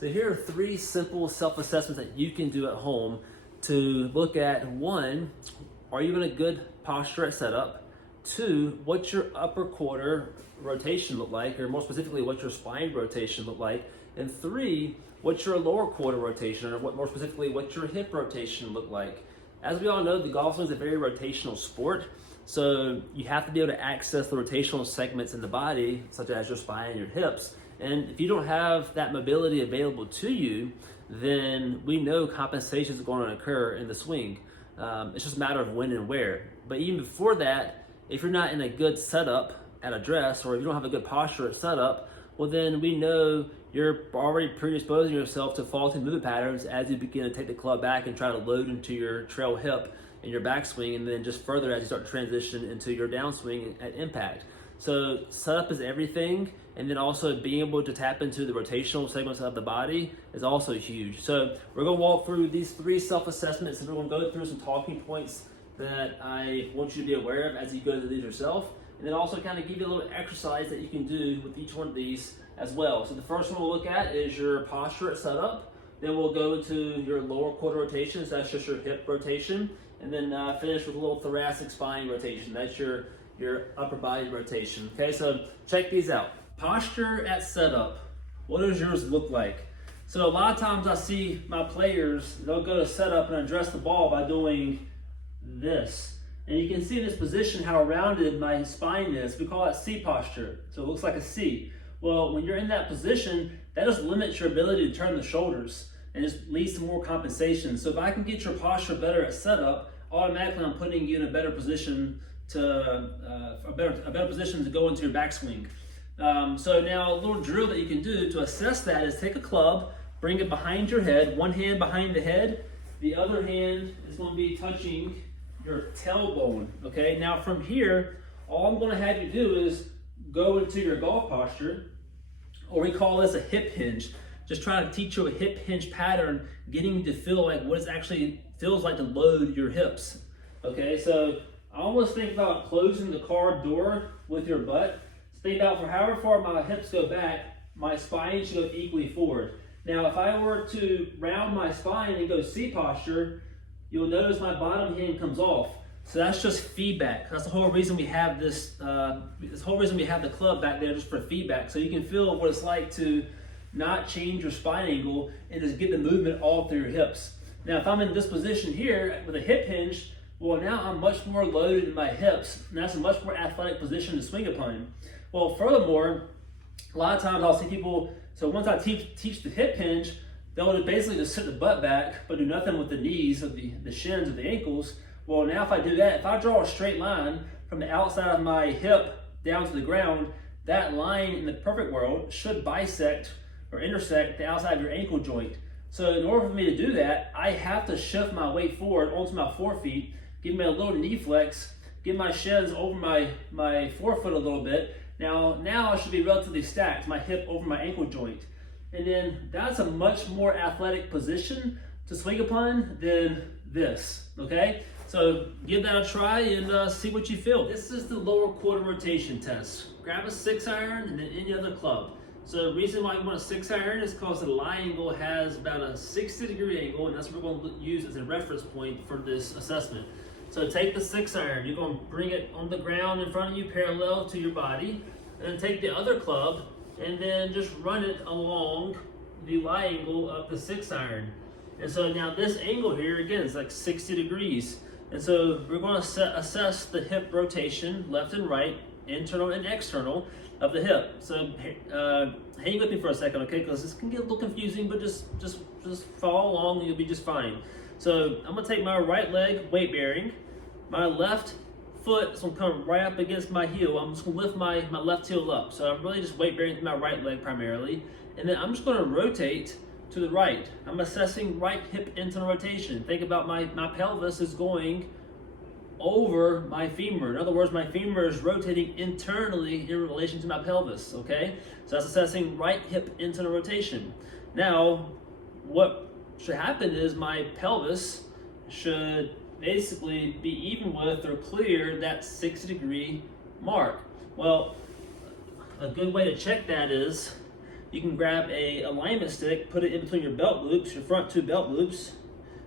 So here are 3 simple self-assessments that you can do at home to look at: 1, are you in a good posture at setup? 2, what's your upper quarter rotation look like, or more specifically, what's your spine rotation look like? And 3, what's your lower quarter rotation, or more specifically, what's your hip rotation look like? As we all know, the golf swing is a very rotational sport, so you have to be able to access the rotational segments in the body, such as your spine and your hips. And if you don't have that mobility available to you, then we know compensations are going to occur in the swing. It's just a matter of when and where. But even before that, if you're not in a good setup at address, or if you don't have a good posture at setup, well, then we know you're already predisposing yourself to faulty movement patterns as you begin to take the club back and try to load into your trail hip and your backswing, and then just further as you start to transition into your downswing at impact. So setup is everything, and then also being able to tap into the rotational segments of the body is also huge. So we're going to walk through these 3 self-assessments, and we're going to go through some talking points that I want you to be aware of as you go through these yourself, and then also kind of give you a little exercise that you can do with each one of these as well. So the first one we'll look at is your posture at setup. Then we'll go to your lower quarter rotation, so that's just your hip rotation, and then finish with a little thoracic spine rotation. That's your upper body rotation. Okay, so check these out. Posture at setup. What does yours look like? So a lot of times I see my players, they'll go to setup and address the ball by doing this. And you can see in this position how rounded my spine is. We call it C posture. So it looks like a C. Well, when you're in that position, that just limits your ability to turn the shoulders and just leads to more compensation. So if I can get your posture better at setup, automatically I'm putting you in a better position to a better position to go into your backswing. So now a little drill that you can do to assess that is take a club, bring it behind your head, one hand behind the head, the other hand is going to be touching your tailbone. Okay, now from here, all I'm going to have you do is go into your golf posture, or we call this a hip hinge. Just trying to teach you a hip hinge pattern, getting you to feel like what it actually feels like to load your hips. Okay, so I almost think about closing the car door with your butt. Think about for however far my hips go back, my spine should go equally forward. Now, if I were to round my spine and go C posture, you'll notice my bottom hand comes off. So that's just feedback. That's the whole reason we have this whole reason we have the club back there, just for feedback. So you can feel what it's like to not change your spine angle and just get the movement all through your hips. Now, if I'm in this position here with a hip hinge, well, now I'm much more loaded in my hips, and that's a much more athletic position to swing upon. Well, furthermore, a lot of times I'll see people, so once I teach the hip hinge, they'll basically just sit the butt back, but do nothing with the knees, of the shins, of the ankles. Well, now if I do that, if I draw a straight line from the outside of my hip down to the ground, that line in the perfect world should bisect or intersect the outside of your ankle joint. So in order for me to do that, I have to shift my weight forward onto my forefeet, give me a little knee flex, get my shins over my forefoot a little bit. Now I should be relatively stacked, my hip over my ankle joint. And then that's a much more athletic position to swing upon than this, okay? So give that a try and see what you feel. This is the lower quarter rotation test. Grab a 6-iron and then any other club. So the reason why you want a 6-iron is because the lie angle has about a 60-degree angle, and that's what we're going to use as a reference point for this assessment. So take the 6-iron, you're going to bring it on the ground in front of you parallel to your body, and then take the other club and then just run it along the lie angle of the 6-iron. And so now this angle here, again, is like 60 degrees. And so we're going to assess the hip rotation, left and right, internal and external of the hip. So hang with me for a second, okay? Because this can get a little confusing, but just follow along and you'll be just fine. So I'm gonna take my right leg weight bearing, my left foot is gonna come right up against my heel. I'm just gonna lift my left heel up. So I'm really just weight bearing my right leg primarily. And then I'm just gonna rotate to the right. I'm assessing right hip internal rotation. Think about my pelvis is going over my femur. In other words, my femur is rotating internally in relation to my pelvis, okay? So that's assessing right hip internal rotation. Now, what should happen is my pelvis should basically be even with or clear that 60-degree mark. Well, a good way to check that is you can grab a alignment stick, put it in between your belt loops, your front 2 belt loops,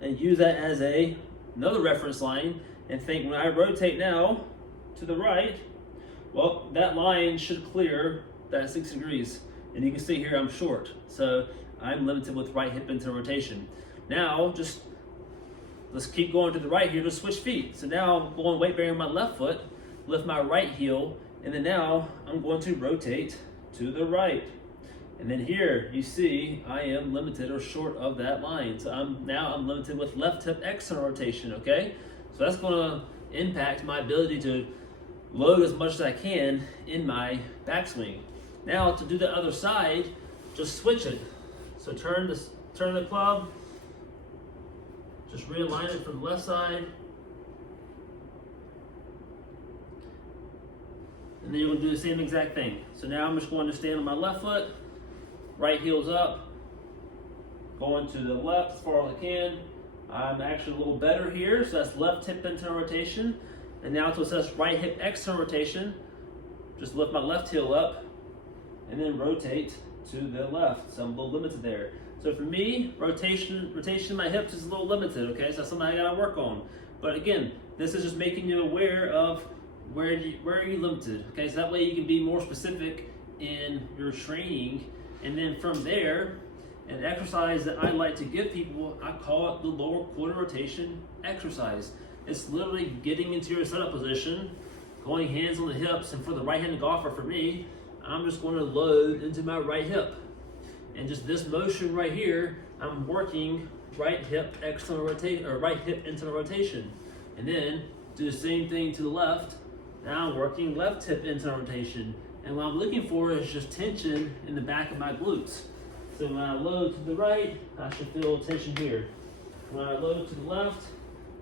and use that as another reference line, and think when I rotate now to the right, well, that line should clear that 60 degrees. And you can see here I'm short, so I'm limited with right hip internal rotation. Now, just let's keep going to the right here to switch feet. So now I'm going weight bearing on my left foot, lift my right heel, and then now I'm going to rotate to the right. And then here you see I am limited or short of that line. So I'm limited with left hip external rotation, okay? So that's gonna impact my ability to load as much as I can in my backswing. Now to do the other side, just switch it. So turn the club, just realign it from the left side. And then you're gonna do the same exact thing. So now I'm just going to stand on my left foot, right heel's up, going to the left as far as I can. I'm actually a little better here, so that's left hip internal rotation. And now to assess right hip external rotation, just lift my left heel up and then rotate to the left. So I'm a little limited there. So for me, rotation of my hips is a little limited, okay? So that's something I gotta work on. But again, this is just making you aware of where are you limited, okay? So that way you can be more specific in your training. And then from there, an exercise that I like to give people, I call it the lower quarter rotation exercise. It's literally getting into your setup position, going hands on the hips, and for the right-handed golfer, for me, I'm just going to load into my right hip. And just this motion right here, I'm working right hip external rotation, or right hip internal rotation. And then do the same thing to the left. Now I'm working left hip internal rotation. And what I'm looking for is just tension in the back of my glutes. So when I load to the right, I should feel tension here. When I load to the left,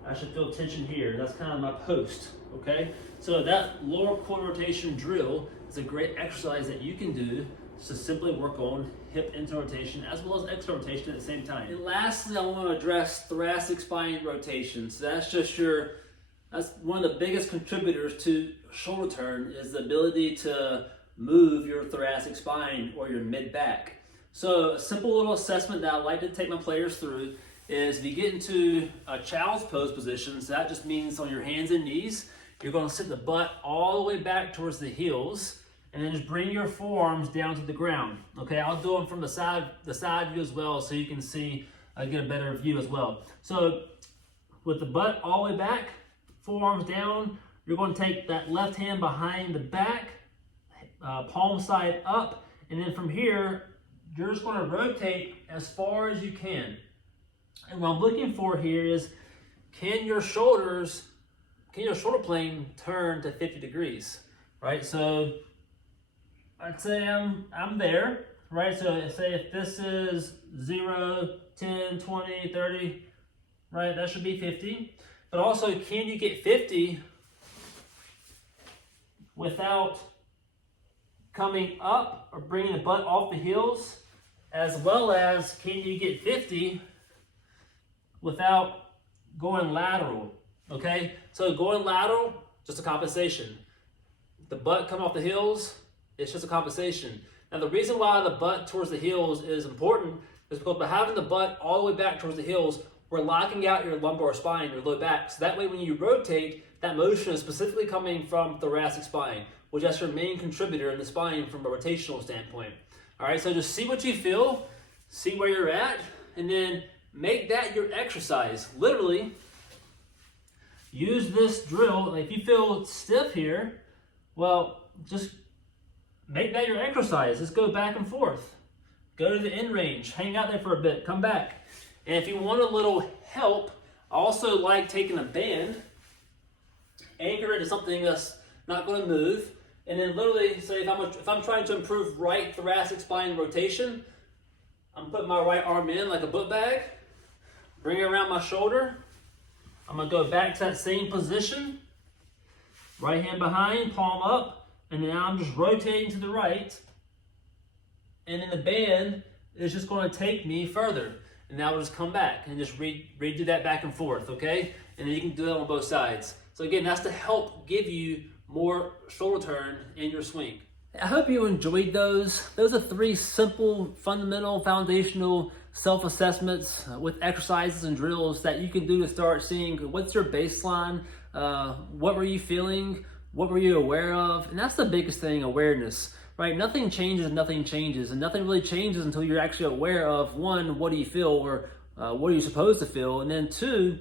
I should feel tension here. That's kind of my post, okay? So that lower quarter rotation drill is a great exercise that you can do to simply work on hip internal rotation as well as external rotation at the same time. And lastly, I want to address thoracic spine rotation. So that's one of the biggest contributors to shoulder turn, is the ability to move your thoracic spine or your mid-back. So a simple little assessment that I like to take my players through is if you get into a child's pose position, so that just means on your hands and knees, you're going to sit the butt all the way back towards the heels, and then just bring your forearms down to the ground. Okay, I'll do them from the side view as well, so you can see, get a better view as well. So with the butt all the way back, forearms down, you're going to take that left hand behind the back, palm side up, and then from here, you're just going to rotate as far as you can. And what I'm looking for here is, can your shoulder plane turn to 50 degrees, right? So I'd say I'm there, right? So say if this is 0, 10, 20, 30, right? That should be 50. But also, can you get 50 without coming up or bringing the butt off the heels, as well as can you get 50 without going lateral, okay? So going lateral, just a compensation. The butt coming off the heels, it's just a compensation. Now the reason why the butt towards the heels is important is because by having the butt all the way back towards the heels, we're locking out your lumbar spine, your low back. So that way when you rotate, that motion is specifically coming from thoracic spine, which is your main contributor in the spine from a rotational standpoint. All right, so just see what you feel, see where you're at, and then make that your exercise. Literally, use this drill. If you feel stiff here, well, just make that your exercise. Just go back and forth. Go to the end range, hang out there for a bit, come back. And if you want a little help, I also like taking a band, anchor it to something that's not going to move, and then literally say if I'm trying to improve right thoracic spine rotation, I'm putting my right arm in like a book bag, bring it around my shoulder. I'm going to go back to that same position, right hand behind, palm up, and now I'm just rotating to the right, and then the band is just going to take me further. And now we'll just come back and just redo that back and forth, okay? And then you can do that on both sides. So again, that's to help give you more shoulder turn in your swing. I hope you enjoyed those. Those are 3 simple, fundamental, foundational self-assessments with exercises and drills that you can do to start seeing what's your baseline, what were you feeling, what were you aware of, and that's the biggest thing, awareness, right? Nothing changes, and nothing really changes until you're actually aware of, 1, what do you feel, or what are you supposed to feel, and then 2,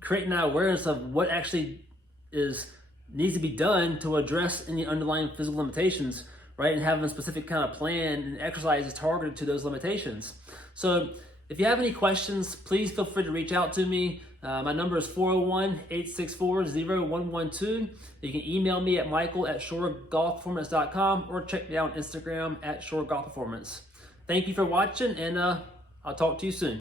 creating that awareness of what actually needs to be done to address any underlying physical limitations, right? And having a specific kind of plan and exercises targeted to those limitations. So if you have any questions, please feel free to reach out to me. My number is 401-864-0112. You can email me at michael@shoregolfperformance.com or check me out on Instagram @shoregolfperformance. Thank you for watching, and I'll talk to you soon.